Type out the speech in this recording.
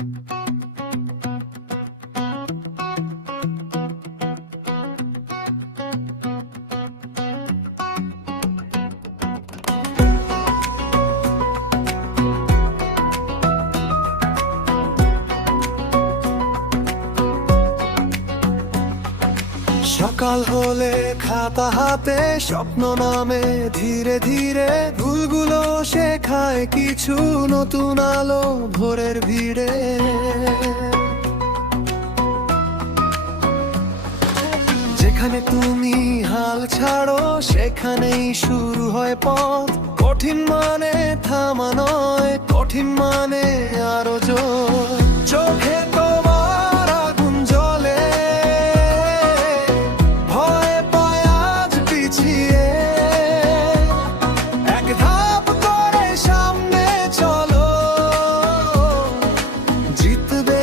সকাল হলে খাতা হাতে স্বপ্ন নামে ধীরে ধীরে ভুলগুলো শেখায় কিছু নতুন আলো ভোরের ভিড়ে। যেখানে তুমি হাল ছাড়ো সেখানেই শুরু হয় পথ। কঠিন মানে থামা নয়, কঠিন মানে আরো জোর। চোখে তোমার আগুন জ্বলে, ভয় পায় আজ পিছিয়ে। এক ধাপ করে সামনে চলো, জিতবে